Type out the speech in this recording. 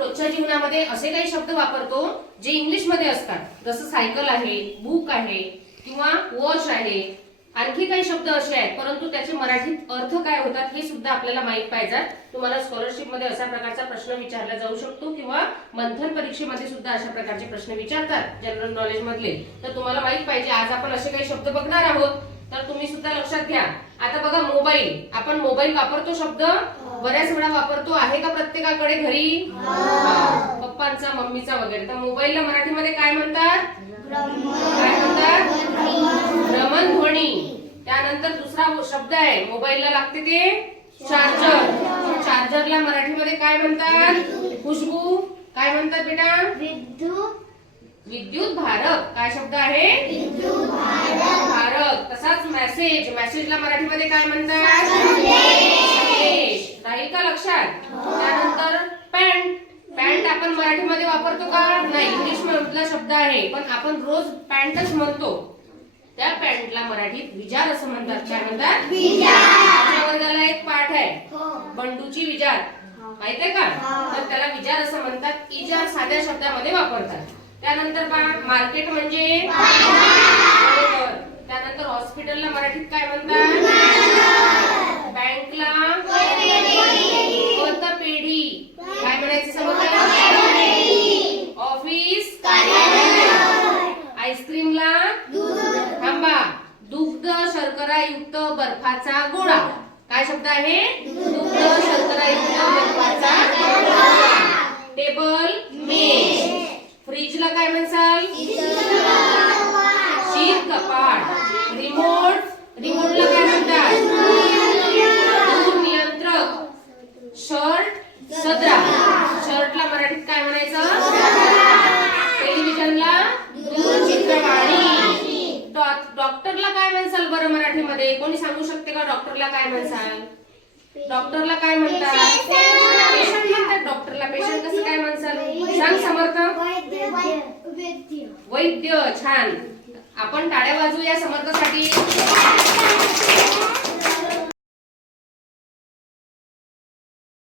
रोजच्या जीवनामध्ये असे काही शब्द वापरतो जे इंग्लिश मध्ये असतात, जसं सायकल आहे, बुक आहे किंवा वॉच आहे. आणखी काही शब्द असे आहेत, परंतु त्याचे मराठीत अर्थ काय होतात हे सुद्धा आपल्याला माहित पाहिजे. तुम्हाला स्कॉलरशिप मध्ये अशा प्रकारचा प्रश्न विचारला जाऊ शकतो किंवा मंथन परीक्षेमध्ये सुद्धा अशा प्रकारचे प्रश्न विचारतात जनरल नॉलेज मधले. तर तुम्हाला माहित पाहिजे. आज आपण असे काही शब्द बघणार आहोत, तर तुम्ही सुद्धा लक्षात घ्या. आता बघा मोबाईल, आपण मोबाईल वापरतो, शब्द बऱ्याच वेळा वापरतो. आहे का प्रत्येकाकडे घरी? पप्पांचा, मम्मीचा वगैरे. तर मोबाईलला मराठीमध्ये काय म्हणतात? काय म्हणतात? भ्रमणध्वनी. त्यानंतर दुसरा शब्द आहे मोबाईलला लागते ते चार्जर. चार्जरला मराठीमध्ये काय म्हणतात? खुशबू. काय म्हणतात बेटा? विद्युत भारक. काय शब्द आहे? विद्युत भारक. तसाच मेसेज, मेसेजला मराठीमध्ये काय म्हणतात? संदेश. राहील का लक्षात? त्यानंतर पॅन्ट. पॅन्ट आपण मराठीमध्ये वापरतो का? नाही, इंग्लिश मधला शब्द आहे, पण आपण रोज पॅन्टच म्हणतो. त्या पॅन्टला मराठीत विजार असं म्हणतात. काय म्हणतात? विजार. वर्गाला एक पाठ आहे, बंडूची विजार, माहित आहे का? तर त्याला विजार असं म्हणतात. इजार साध्या शब्दामध्ये वापरतात. त्यानंतर मार्केट म्हणजे बरोबर. त्यानंतर हॉस्पिटलला मराठीत काय म्हणतात? बँकला पेढी. काय म्हणायचं समजलं? ऑफिस आईस्क्रीमला थांबा दुग्ध शर्करा युक्त बर्फाचा गोळा. काय शब्द आहे? दुग्ध शर्करा युक्त बर्फाचा गोळा. टेबल मेज. फ्रीजला काय म्हणसाल? शीत कपाट. रिमोट, रिमोटला काय म्हणतात? दूर नियंत्रक. शर्ट सदरा. शर्टला मराठीत काय म्हणायचं? टेलिव्हिजनला दूरचित्रवाणी. डॉक्टरला काय म्हणसाल बरं मराठीमध्ये? कोणी सांगू शकते का डॉक्टरला काय म्हणसाल? डॉक्टरला काय म्हणतात? पेशंट म्हणतात डॉक्टरला. पेशंट कसं काय म्हणसाल? सांग समर्थ. वैद्य. छान. आपण टाळ्या वाजवूया समर्थासाठी.